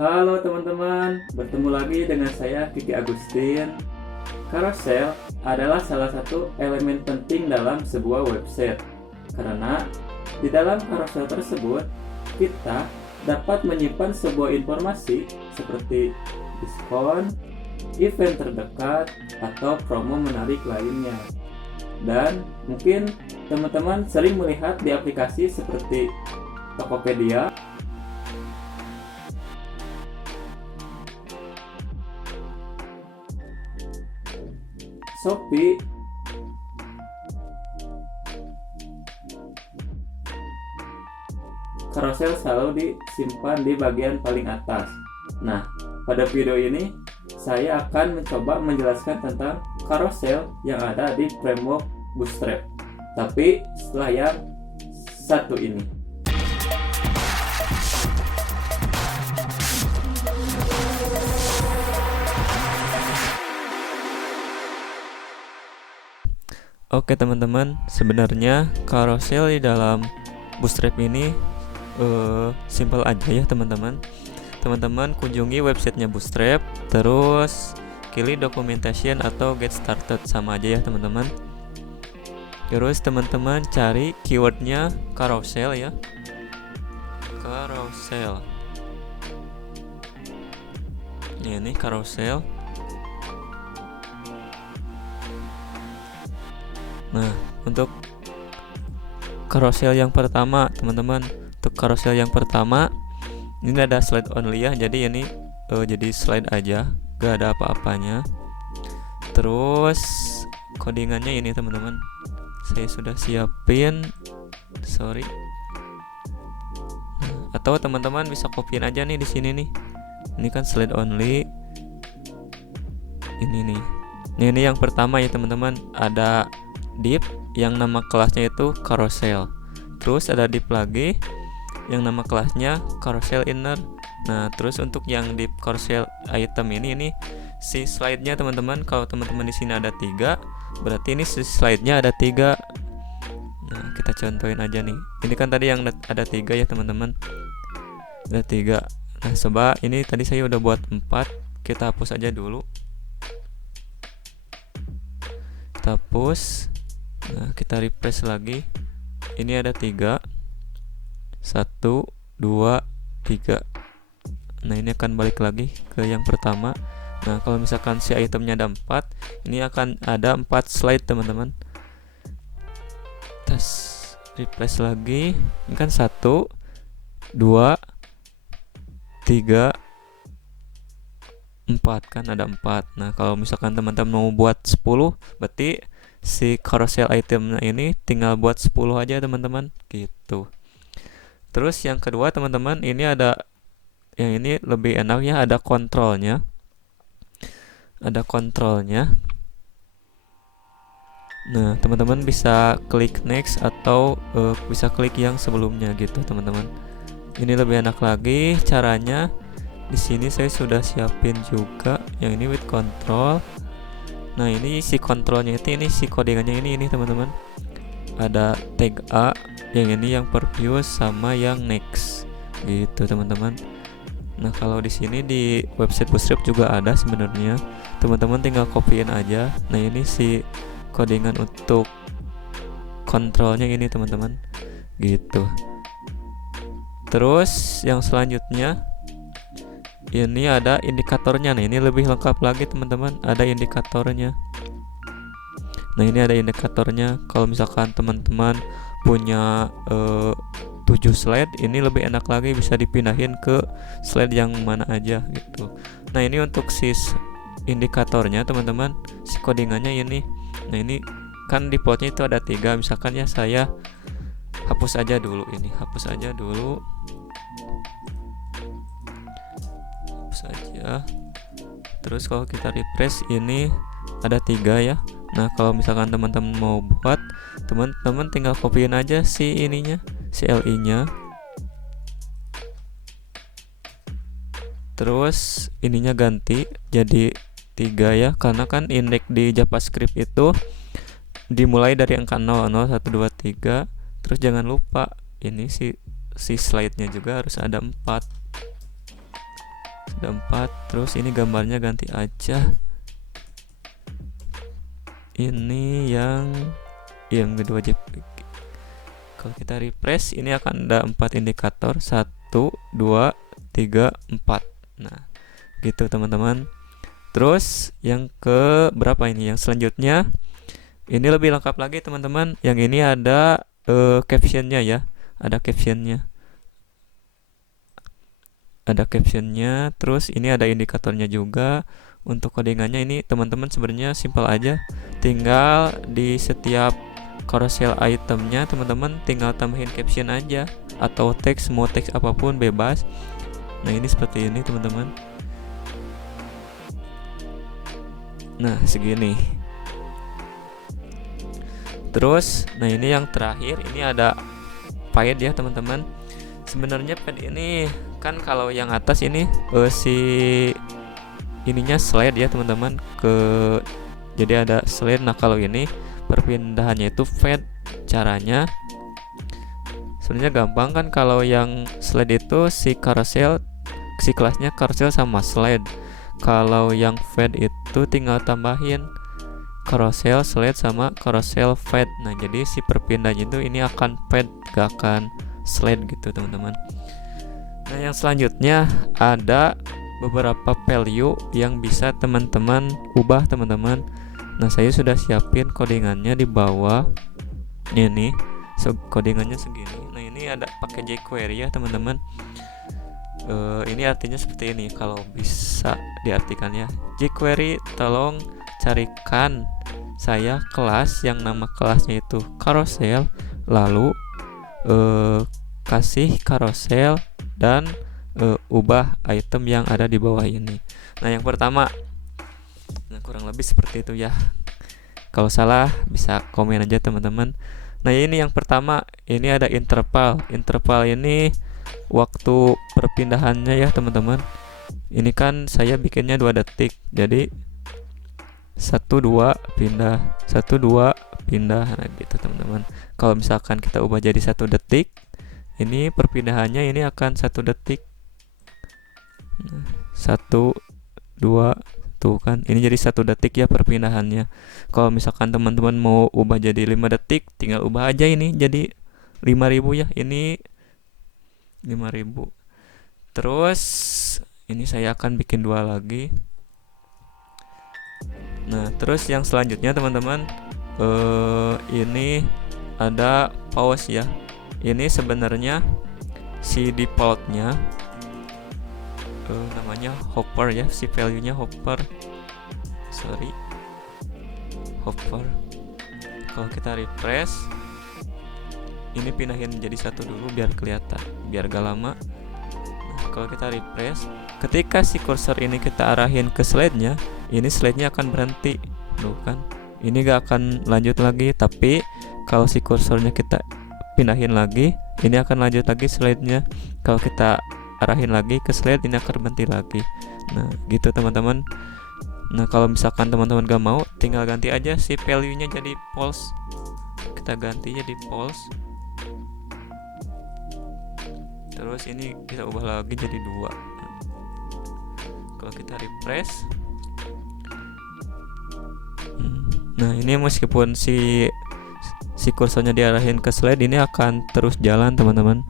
Halo teman-teman, bertemu lagi dengan saya Kiki Agustin. Carousel adalah salah satu elemen penting dalam sebuah website karena di dalam carousel tersebut kita dapat menyimpan sebuah informasi seperti diskon, event terdekat, atau promo menarik lainnya. Dan mungkin teman-teman sering melihat di aplikasi seperti Tokopedia, Shopee, carousel selalu disimpan di bagian paling atas. Nah, pada video ini saya akan mencoba menjelaskan tentang carousel yang ada di framework Bootstrap. Tapi setelah yang satu ini. Oke teman-teman, sebenarnya carousel di dalam Bootstrap ini simple aja ya teman-teman. Teman-teman kunjungi websitenya Bootstrap, terus pilih documentation atau get started, sama aja ya teman-teman. Terus teman-teman cari keywordnya carousel ya, carousel. Ini carousel. Nah, untuk carousel yang pertama teman-teman, untuk carousel yang pertama ini ada slide only ya, jadi ini jadi slide aja, gak ada apa-apanya. Terus codingannya ini teman-teman, saya sudah siapin, sorry. Atau teman-teman bisa copyin aja nih di sini nih. Ini kan slide only. Ini nih. Ini yang pertama ya teman-teman, ada div yang nama kelasnya itu carousel. Terus ada div lagi yang nama kelasnya carousel inner. Nah, terus untuk yang div carousel item ini si slide-nya teman-teman, kalau teman-teman di sini ada 3, berarti ini si slide-nya ada 3. Nah, kita contohin aja nih. Ini kan tadi yang ada 3 ya teman-teman. Ada 3. Nah, coba ini tadi saya udah buat 4, kita hapus aja dulu. Kita hapus. Nah, kita refresh lagi. Ini ada 3. 1, 2, 3. Nah, ini akan balik lagi ke yang pertama. Nah, kalau misalkan si itemnya ada 4, ini akan ada 4 slide teman-teman. Tes refresh lagi. Ini kan 1, 2, 3, 4, kan ada 4. Nah, kalau misalkan teman-teman mau buat 10, berarti si carousel itemnya ini tinggal buat 10 aja teman-teman, gitu. Terus yang kedua teman-teman, ini ada yang ini lebih enak ya, ada kontrolnya. Ada kontrolnya. Nah, teman-teman bisa klik next atau bisa klik yang sebelumnya gitu teman-teman. Ini lebih enak lagi caranya. Di sini saya sudah siapin juga yang ini with control. Nah, ini si kontrolnya itu, ini si codingannya ini teman-teman. Ada tag A, yang ini yang previous sama yang next gitu teman-teman. Nah, kalau di sini di website Bootstrap juga ada sebenarnya. Teman-teman tinggal copyin aja. Nah, ini si codingan untuk kontrolnya ini teman-teman. Gitu. Terus yang selanjutnya ini ada indikatornya. Nah, ini lebih lengkap lagi teman-teman, ada indikatornya. Nah, ini ada indikatornya. Kalau misalkan teman-teman punya 7 slide, ini lebih enak lagi, bisa dipindahin ke slide yang mana aja gitu. Nah, ini untuk si indikatornya teman-teman, si codingannya ini. Nah, ini kan defaultnya itu ada 3. Misalkan ya saya hapus aja dulu ini, hapus aja dulu. Saja. Terus kalau kita refresh ini ada 3 ya. Nah, kalau misalkan teman-teman mau buat, teman-teman tinggal copyin aja si ininya, si LI-nya. Terus ininya ganti jadi 3 ya, karena kan indeks di JavaScript itu dimulai dari angka 0, 0, 1, 2, 3. Terus jangan lupa ini si slide-nya juga harus ada 4. ada 4. Terus ini gambarnya ganti aja, ini yang kedua aja. Kalau kita refresh ini akan ada 4 indikator, 1 2 3 4. Nah gitu teman-teman. Terus yang ke berapa ini, yang selanjutnya ini lebih lengkap lagi teman-teman. Yang ini ada captionnya ya, ada captionnya, terus ini ada indikatornya juga. Untuk codingannya ini teman-teman sebenarnya simpel aja, tinggal di setiap carousel itemnya teman-teman tinggal tambahin caption aja, atau teks, mau teks apapun bebas. Nah ini seperti ini teman-teman. Nah segini. Terus nah ini yang terakhir, ini ada paid ya teman-teman. Sebenarnya paid ini kan kalau yang atas ini si ininya slide ya teman-teman, jadi ada slide. Nah kalau ini perpindahannya itu fade. Caranya sebenarnya gampang kan, kalau yang slide itu si kelasnya carousel sama slide. Kalau yang fade itu tinggal tambahin carousel, slide sama carousel fade. Nah jadi si perpindahnya itu ini akan fade, gak akan slide gitu teman-teman. Nah yang selanjutnya ada beberapa value yang bisa teman-teman ubah teman-teman. Nah saya sudah siapin codingannya di bawah ini, codingannya segini. Nah ini ada pakai jQuery ya teman-teman. Ini artinya seperti ini kalau bisa diartikan ya. jQuery tolong carikan saya kelas yang nama kelasnya itu carousel, lalu kasih carousel dan ubah item yang ada di bawah ini. Nah yang pertama, nah kurang lebih seperti itu ya. Kalau salah bisa komen aja teman-teman. Nah ini yang pertama, ini ada interval. Interval ini waktu perpindahannya ya teman-teman. Ini kan saya bikinnya 2 detik, jadi 1 2 pindah, 1 2 pindah. Nah gitu teman-teman. Kalau misalkan kita ubah jadi 1 detik, ini perpindahannya ini akan 1 detik. 1 2 tuh kan, ini jadi 1 detik ya perpindahannya. Kalau misalkan teman-teman mau ubah jadi 5 detik, tinggal ubah aja ini jadi 5000 ya. Ini 5000. Terus ini saya akan bikin 2 lagi. Nah terus yang selanjutnya teman-teman, ini ada pause ya. Ini sebenarnya si defaultnya namanya hopper ya, si value nya hopper. Kalau kita refresh, ini pindahin jadi 1 dulu biar kelihatan, biar gak lama. Nah, kalau kita refresh, ketika si cursor ini kita arahin ke slide-nya, ini slide-nya akan berhenti. Tuh kan, ini gak akan lanjut lagi. Tapi kalau si kursornya kita pindahin lagi, ini akan lanjut lagi slide-nya. Kalau kita arahin lagi ke slide, ini akan berhenti lagi. Nah gitu teman-teman. Nah kalau misalkan teman-teman gak mau, tinggal ganti aja si value-nya jadi false. Kita ganti jadi false. Terus ini kita ubah lagi jadi 2. Kalau kita refresh, nah ini meskipun si kursornya diarahin ke slide, ini akan terus jalan teman-teman.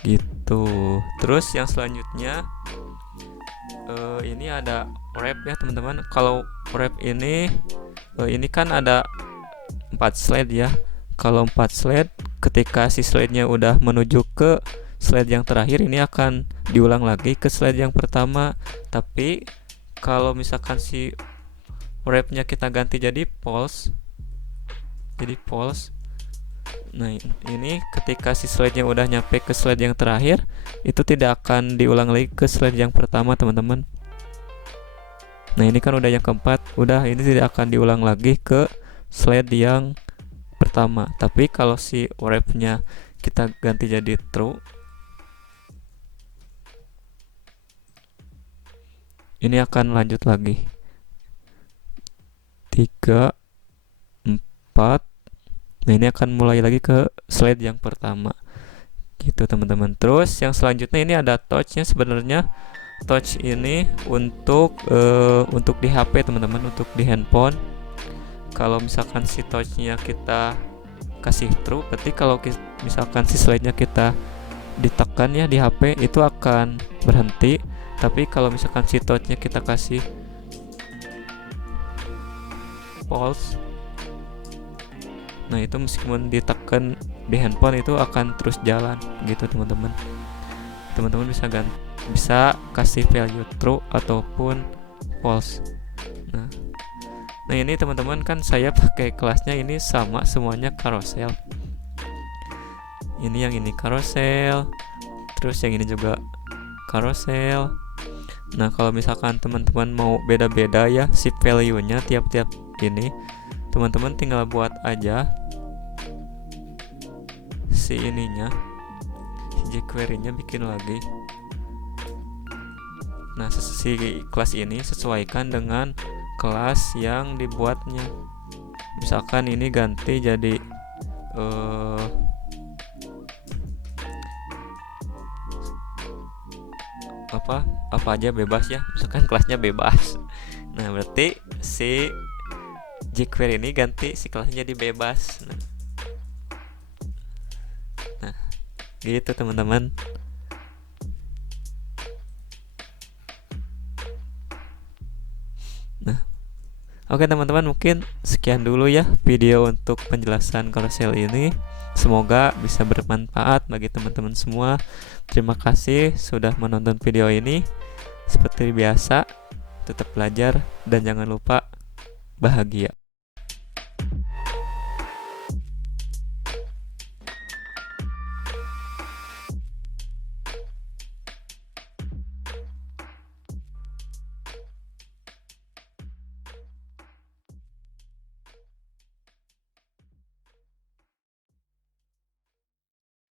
Gitu. Terus yang selanjutnya ini ada wrap ya teman-teman. Kalau wrap ini kan ada 4 slide ya. Kalau 4 slide, ketika si slide-nya udah menuju ke slide yang terakhir, ini akan diulang lagi ke slide yang pertama. Tapi kalau misalkan si wrap-nya kita ganti jadi false, nah ini ketika si slide-nya udah nyampe ke slide yang terakhir, itu tidak akan diulang lagi ke slide yang pertama teman-teman. Nah ini kan udah yang keempat, udah ini tidak akan diulang lagi ke slide yang pertama. Tapi kalau si wrap-nya kita ganti jadi true, ini akan lanjut lagi 3 4. Nah ini akan mulai lagi ke slide yang pertama. gitu teman-teman. Terus yang selanjutnya ini ada touchnya. Sebenarnya touch ini untuk di HP teman-teman, untuk di handphone. Kalau misalkan si touchnya kita kasih true, berarti kalau misalkan si slide-nya kita ditekan ya di HP itu akan berhenti. Tapi kalau misalkan si touchnya kita kasih false, nah itu meskipun ditekan di handphone itu akan terus jalan gitu teman-teman. Teman-teman bisa kasih value true ataupun false. Nah ini teman-teman, kan saya pakai kelasnya ini sama semuanya carousel. Ini yang ini carousel, terus yang ini juga carousel. Nah kalau misalkan teman-teman mau beda-beda ya si value-nya tiap-tiap ini, teman-teman tinggal buat aja si ininya, si jQuery-nya bikin lagi. Nah si kelas ini sesuaikan dengan kelas yang dibuatnya. Misalkan ini ganti jadi apa aja bebas ya, misalkan kelasnya bebas. Nah berarti si jQuery ini ganti si kelasnya jadi bebas. Nah gitu teman-teman. Nah oke teman-teman, mungkin sekian dulu ya video untuk penjelasan carousel ini. Semoga bisa bermanfaat bagi teman-teman semua. Terima kasih sudah menonton video ini. Seperti biasa, tetap belajar dan jangan lupa bahagia.